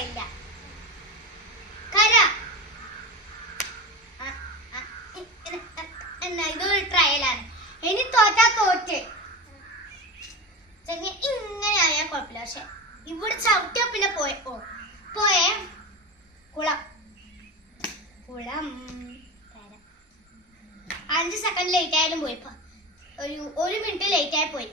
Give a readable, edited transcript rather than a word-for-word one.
പറയില്ല. കര എന്നാ ഇതൊരു ട്രയലാണ്. ഇനി തോറ്റാ തോറ്റ്. ഇങ്ങനെ ആയാൽ കുഴപ്പമില്ല. പക്ഷെ ഇവിടെ ചവിട്ടിയ പിന്നെ പോയേ കുളം 5 സെക്കൻഡ് ലേറ്റ് ആയാലും പോയി. 1 മിനിറ്റ് ലേറ്റ് ആയി പോയി.